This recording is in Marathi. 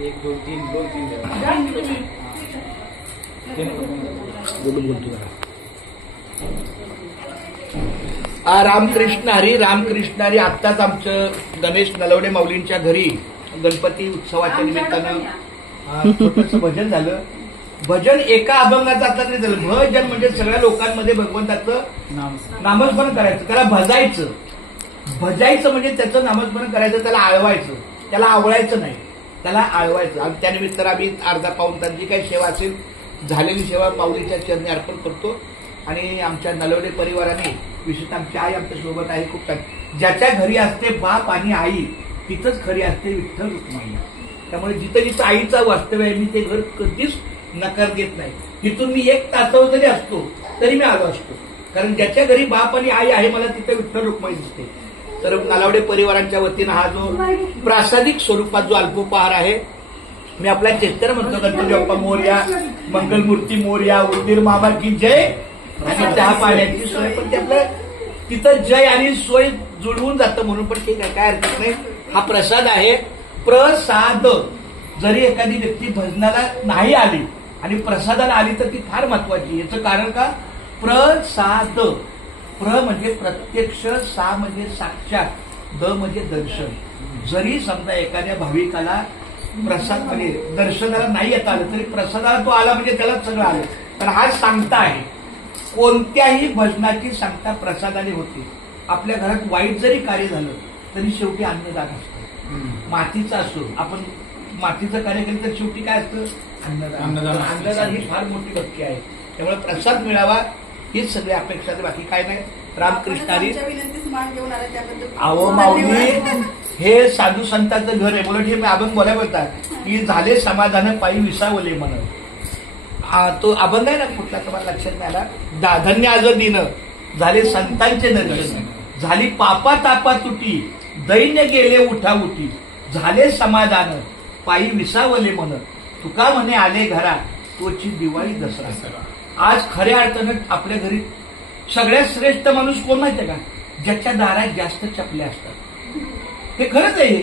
एक दोन तीन रामकृष्ण हरी रामकृष्ण हरी. आत्ताच आमचं गणेश नलवडे माऊलींच्या घरी गणपती उत्सवाच्या निमित्तानं छोटंसं भजन झालं. भजन एका अभंगाचं आता तरी झालं. भजन म्हणजे सगळ्या लोकांमध्ये भगवंताचं नामस्मरण करायचं, त्याला भजायचं म्हणजे त्याचं नामस्मरण करायचं, त्याला आळवायचं, त्याला आवळायचं नाही, त्याला आळवायचं. आणि त्यानिमित्त आम्ही अर्धा पाऊण तास जी काही सेवा असेल झालेली सेवा माऊलीच्या चरणी अर्पण करतो. आणि आमच्या नलवडे परिवाराने विशेषतः आमची आई आमच्या सोबत आहे. खूप छान. ज्याच्या घरी असते बाप आणि आई तिथंच खरी असते विठ्ठल रुक्माई. त्यामुळे जिथं जिथं आईचं वास्तव्य आहे मी ते घर कधीच नकार देत नाही. तिथून मी एक तासावर जरी असतो तरी मी आलो असतो, कारण ज्याच्या घरी बाप आणि आई आहे मला तिथे विठ्ठल रुक्माई दिसते. तर नलावडे परिवारांच्या वतीनं हा जो प्रासादिक स्वरूपात जो अल्पोपहार आहे मी आपला चेत्तर म्हणतो. गणपती बाप्पा मोरया, मंगलमूर्ती मोरया, उंदीर मामा की जय. आणि चहा पाण्याची सोय पण ते आपलं तिथं जय आणि सोय जुळवून जातं म्हणून. पण ठीक आहे, काय हरकत नाही. हा प्रसाद आहे. प्रसाद. जरी एखादी व्यक्ती भजनाला नाही आली आणि प्रसादाला आली तर ती फार महत्वाची. याचं कारण का? प्रसाद. प्र म्हणजे प्रत्यक्ष, सा म्हणजे साक्षात, द म्हणजे दर्शन. जरी समजा एखाद्या भाविकाला प्रसाद म्हणजे दर्शनाला नाही येता आलं तरी प्रसादाला तो आला म्हणजे त्याला सगळं आलं. तर हा सांगता आहे. कोणत्याही भजनाची सांगता प्रसादाने होते. आपल्या घरात वाईट जरी कार्य झालं तरी शेवटी अन्नदान असतं. मातीचं असो, आपण मातीचं कार्य केलं तर शेवटी काय असतं? अन्नदान ही फार मोठी भक्ती आहे. त्यामुळे प्रसाद मिळावा हीच सगळी अपेक्षा आहे, बाकी काय नाही. रामकृष्ण हरी. अहो माऊली, हे साधू संतांचं घर आहे. बोलत हे अभंग बोलाय बोलतात की झाले समाधान पायी विसावले मन. तो अभंग आहे ना कुठला तुम्हाला लक्षात नाही आला? धन्य आज दिन झाले संतांचे दर्शन, झाली पापा तापा तुटी, दैन्य गेले उठा उठी, झाले समाधान पायी विसावले मन. तुका म्हणे आले घरा तोची दिवाळी दसरा. आज खऱ्या अर्थानं आपल्या घरी सगळ्यात श्रेष्ठ माणूस कोण माहितीये का? ज्याच्या दारात जास्त चपल्या असतात. हे खरंच आहे.